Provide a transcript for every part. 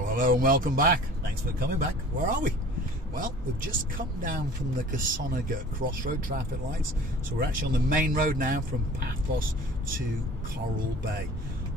Well, hello and welcome back. Thanks for coming back. Where are we? Well, we've just come down from the Casonaga crossroad traffic lights, so we're actually on the main road now from Paphos to Coral Bay.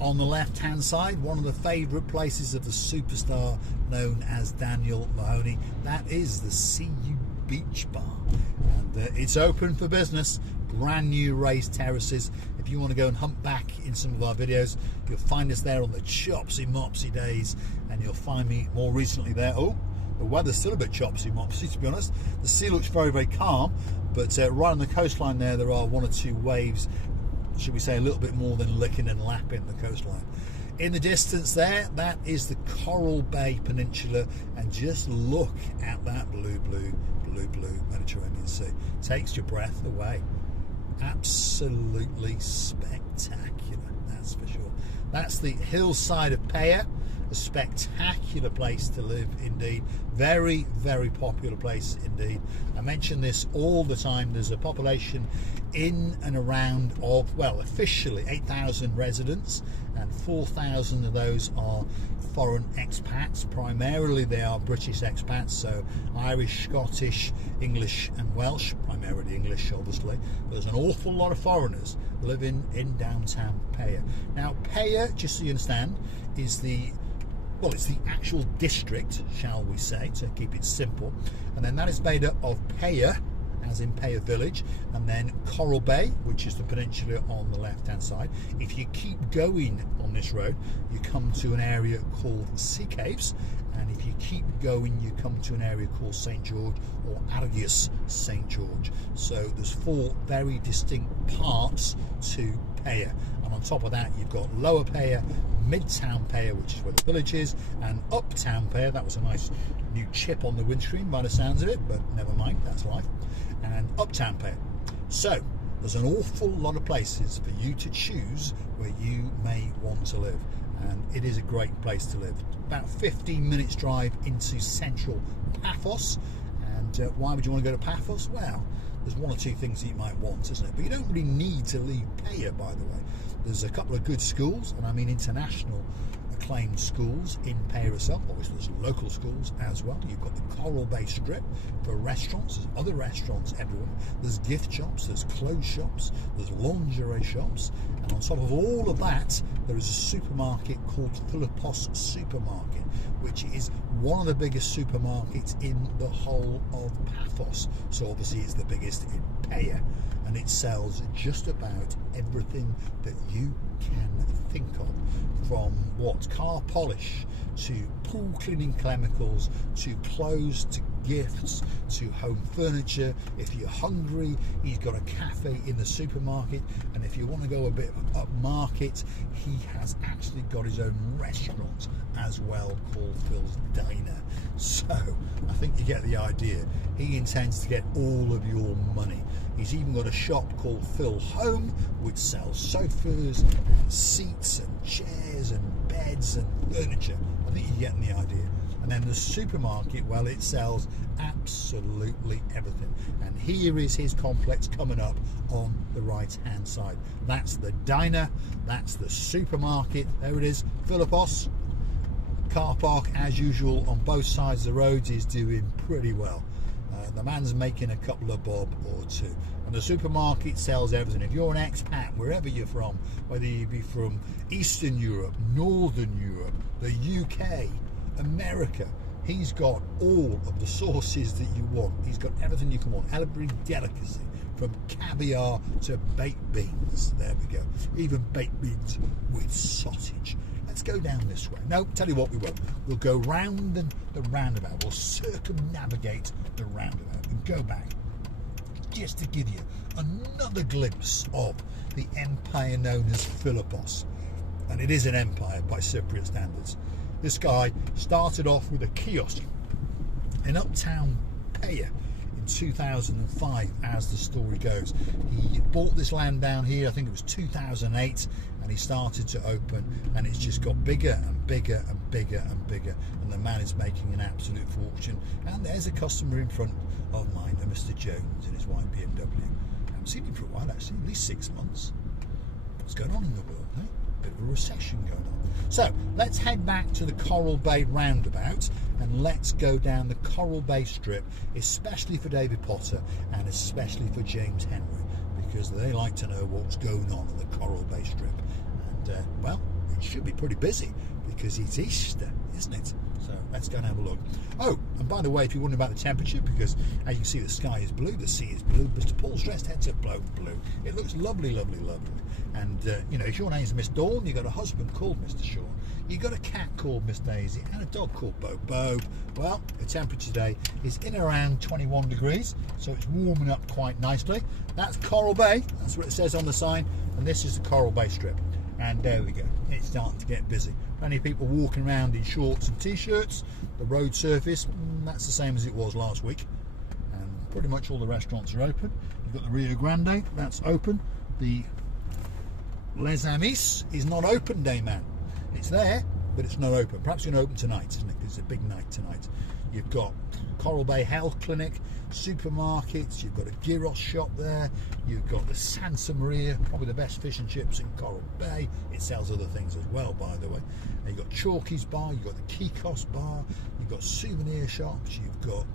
On the left hand side, one of the favourite places of the superstar known as Daniel Mahoney, that is the CU Beach Bar, and it's open for business. Brand new raised terraces. If you want to go and hunt back in some of our videos, you'll find us there on the chopsy mopsy days, and you'll find me more recently there. Oh, the weather's still a bit chopsy mopsy, to be honest. The sea looks very, very calm, but right on the coastline there are one or two waves, should we say, a little bit more than licking and lapping the coastline. In the distance there, that is the Coral Bay Peninsula, and just look at that blue Mediterranean Sea. Takes your breath away. Absolutely spectacular, that's for sure. That's the hillside of Paya, a spectacular place to live indeed. Very, very popular place indeed. I mention this all the time. There's a population in and around of, well, officially 8,000 residents, and 4,000 of those are foreign expats. Primarily they are British expats, so Irish, Scottish, English and Welsh, primarily English obviously. There's an awful lot of foreigners living in downtown Paya. Now Paya, just so you understand, is it's the actual district, shall we say, to keep it simple, and then that is made up of Paya, as in Paya village, and then Coral Bay, which is the peninsula on the left hand side. If you keep going on this road, you come to an area called Sea Caves, and if you keep going, you come to an area called St George, or Arius St George. So there's four very distinct parts to Paya, and on top of that you've got Lower Paya, Midtown Paya, which is where the village is, and Uptown Paya. That was a nice new chip on the windscreen by the sounds of it, but never mind, that's life. And Uptown Paya. So there's an awful lot of places for you to choose where you may want to live, and it is a great place to live. About 15 minutes drive into central Paphos. And why would you want to go to Paphos? Well, there's one or two things that you might want, isn't it? But you don't really need to leave Paya, by the way. There's a couple of good schools, and I mean international acclaimed schools in Paya itself. Obviously there's local schools as well. You've got the Coral Bay Strip for restaurants. There's other restaurants everywhere. There's gift shops, there's clothes shops, there's lingerie shops, and on top of all of that there is a supermarket called Paphos Supermarket, which is one of the biggest supermarkets in the whole of Paphos. So obviously it's the biggest in Paya, and it sells just about everything that you can think of, from car polish to pool cleaning chemicals to clothes to gifts to home furniture. If you're hungry, he's got a cafe in the supermarket, and if you want to go a bit up market, he has actually got his own restaurant as well called Phil's Diner. So I think you get the idea. He intends to get all of your money. He's even got a shop called Phil Home, which sells sofas and seats and chairs and beds and furniture. I think you're getting the idea. And then the supermarket, well, it sells absolutely everything. And here is his complex coming up on the right hand side. That's the diner, that's the supermarket. There it is, Philippos. Car park as usual on both sides of the roads is doing pretty well. The man's making a couple of bob or two, and the supermarket sells everything. If you're an expat, wherever you're from, whether you be from Eastern Europe, Northern Europe, the UK, America, he's got all of the sauces that you want. He's got everything you can want, every delicacy, from caviar to baked beans. There we go, even baked beans with sausage. Let's go down this way. No, tell you what we won't. We'll go round the roundabout. We'll circumnavigate the roundabout and go back, just to give you another glimpse of the empire known as Philippos. And it is an empire by Cypriot standards. This guy started off with a kiosk in Uptown Paya in 2005, as the story goes. He bought this land down here, I think it was 2008, and he started to open, and it's just got bigger and bigger and bigger and bigger, and the man is making an absolute fortune. And there's a customer in front of mine, a Mr. Jones, in his white BMW. I haven't seen him for a while, actually, at least 6 months. What's going on in the world, eh? bit of a recession going on. So let's head back to the Coral Bay roundabout and let's go down the Coral Bay strip, especially for David Potter and especially for James Henry, because they like to know what's going on the Coral Bay strip. And well, it should be pretty busy because it's Easter, isn't it? So let's go and have a look. Oh, and by the way, if you're wondering about the temperature, because as you can see, the sky is blue, the sea is blue, Mr. Paul's dressed heads are blue. It looks lovely, lovely, lovely. And you know, if your name's Miss Dawn, you've got a husband called Mr. Sean, you've got a cat called Miss Daisy, and a dog called Bobo. Well, the temperature today is in around 21 degrees, so it's warming up quite nicely. That's Coral Bay, that's what it says on the sign, and this is the Coral Bay strip. And there we go, it's starting to get busy. Plenty of people walking around in shorts and t-shirts. The road surface, that's the same as it was last week. And pretty much all the restaurants are open. You've got the Rio Grande, that's open. The Les Amis is not open, day man. It's there, but it's not open. Perhaps it's going to open tonight, isn't it? Because it's a big night tonight. You've got Coral Bay Health Clinic, supermarkets, you've got a gyros shop there, you've got the Santa Maria, probably the best fish and chips in Coral Bay. It sells other things as well, by the way. And you've got Chalky's Bar, you've got the Kikos Bar, you've got souvenir shops, you've got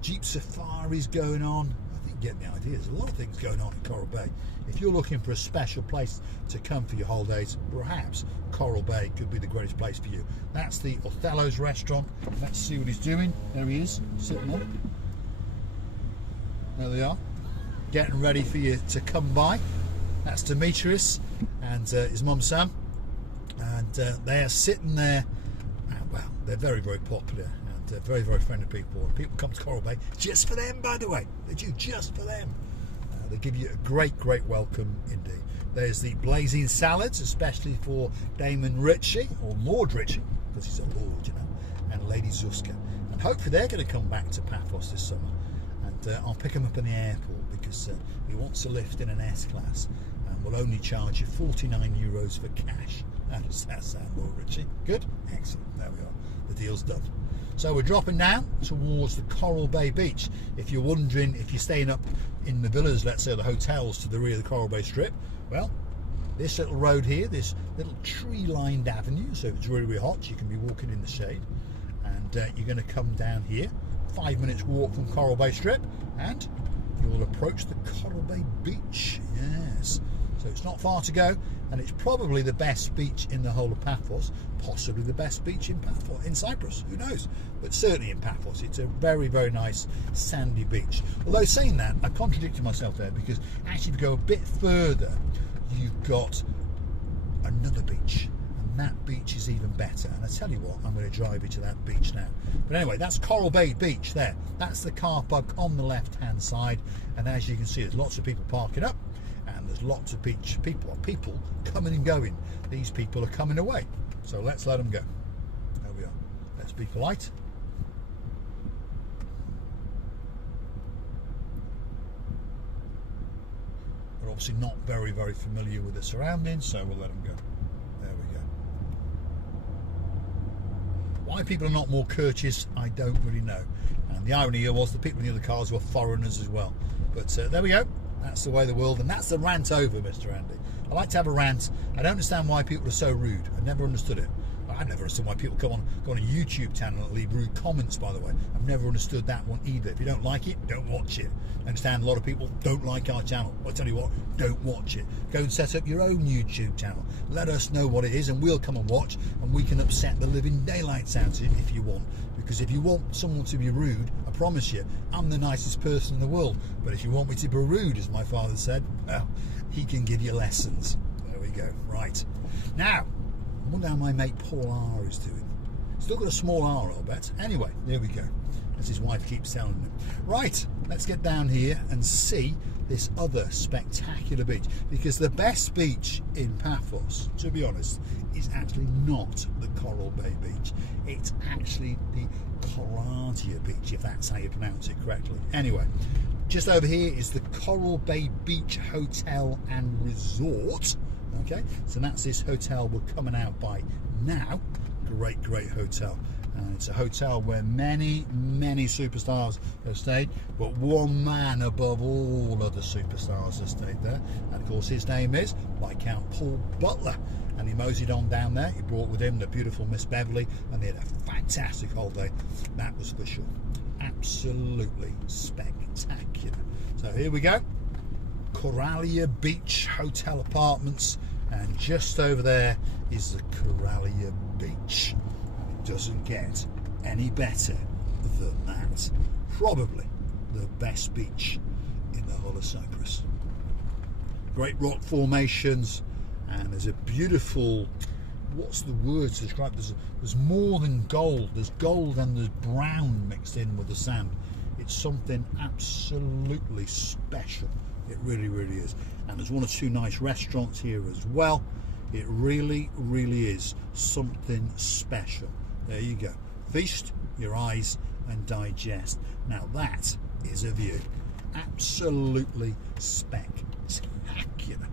Jeep safaris going on. I think you get the idea. There's a lot of things going on in Coral Bay. If you're looking for a special place to come for your holidays, perhaps Coral Bay could be the greatest place for you. That's the Othello's restaurant. Let's see what he's doing. There he is, sitting there. There they are, getting ready for you to come by. That's Demetrius and his mum Sam, and they are sitting there. Well, they're very, very popular and very, very friendly people. And people come to Coral Bay just for them, by the way. They do just for them. They give you a great, great welcome indeed. There's the blazing salads, especially for Damon Ritchie, or Lord Ritchie, because he's a lord, you know, and Lady Zuska. And hopefully they're going to come back to Paphos this summer. And I'll pick them up in the airport because he wants a lift in an S-Class and will only charge you €49 for cash. How does that sound, Lord Ritchie? Good? Excellent. There we are. The deal's done. So we're dropping down towards the Coral Bay Beach. If you're wondering if you're staying up in the villas, let's say the hotels to the rear of the Coral Bay Strip, well, this little road here, this little tree-lined avenue, so if it's really, really hot, you can be walking in the shade. And you're going to come down here, 5 minutes walk from Coral Bay Strip, and you'll approach the Coral Bay Beach. Yes. So it's not far to go, and it's probably the best beach in the whole of Paphos, possibly the best beach in Paphos, in Cyprus, who knows, but certainly in Paphos. It's a very, very nice sandy beach. Although saying that, I contradicted myself there, because actually if you go a bit further, you've got another beach, and that beach is even better. And I tell you what, I'm going to drive you to that beach now. But anyway, that's Coral Bay Beach there. That's the car park on the left-hand side, and as you can see, there's lots of people parking up. And there's lots of people coming and going. These people are coming away. So let's let them go. There we are. Let's be polite. They're obviously not very, very familiar with the surroundings, so we'll let them go. There we go. Why people are not more courteous, I don't really know. And the irony here was the people in the other cars were foreigners as well. But there we go. That's the way of the world, and that's the rant over, Mr. Andy. I like to have a rant. I don't understand why people are so rude. I never understood it. I've never understood why people go on a YouTube channel and leave rude comments, by the way. I've never understood that one either. If you don't like it, don't watch it. I understand a lot of people don't like our channel. Well, I tell you what, don't watch it. Go and set up your own YouTube channel. Let us know what it is, and we'll come and watch, and we can upset the living daylights out of it if you want. Because if you want someone to be rude, I promise you, I'm the nicest person in the world. But if you want me to be rude, as my father said, well, he can give you lessons. There we go. Right. Now, I wonder how my mate Paul R is doing. Still got a small R, I'll bet. Anyway, there we go. As his wife keeps telling him. Right, let's get down here and see this other spectacular beach. Because the best beach in Paphos, to be honest, is actually not the Coral Bay Beach. It's actually the Coradia Beach, if that's how you pronounce it correctly. Anyway, just over here is the Coral Bay Beach Hotel and Resort. Okay, so that's this hotel we're coming out by now. Great, great hotel. And it's a hotel where many superstars have stayed, but one man above all other superstars has stayed there, and of course his name is Viscount Paul Butler. And he moseyed on down there. He brought with him the beautiful Miss Beverly, and they had a fantastic holiday, that was for sure. Absolutely spectacular. So here we go, Coralia Beach Hotel Apartments, and just over there is the Coralia Beach. It doesn't get any better than that. Probably the best beach in the whole of Cyprus. Great rock formations, and there's a beautiful, what's the word to describe? There's more than gold. There's gold and there's brown mixed in with the sand. It's something absolutely special. It really is. And there's one or two nice restaurants here as well. It really is something special. There you go. Feast your eyes and digest. Now that is a view. Absolutely spectacular.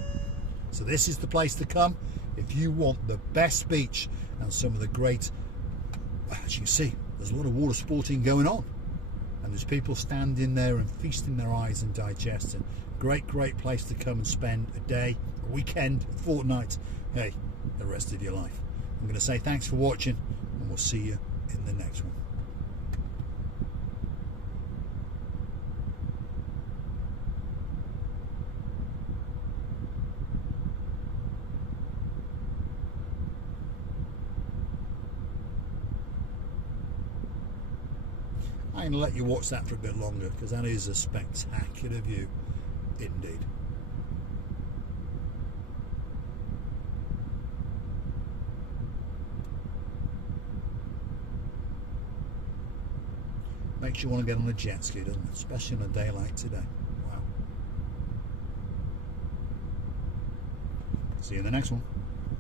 So this is the place to come if you want the best beach and some of the great, as you can see, there's a lot of water sporting going on. And there's people standing there and feasting their eyes and digesting. Great place to come and spend a day, a weekend, a fortnight, hey, the rest of your life. I'm going to say thanks for watching, and we'll see you in the next one. I'm going to let you watch that for a bit longer, because that is a spectacular view indeed. Makes you want to get on a jet ski, doesn't it? Especially on a day like today. Wow. See you in the next one.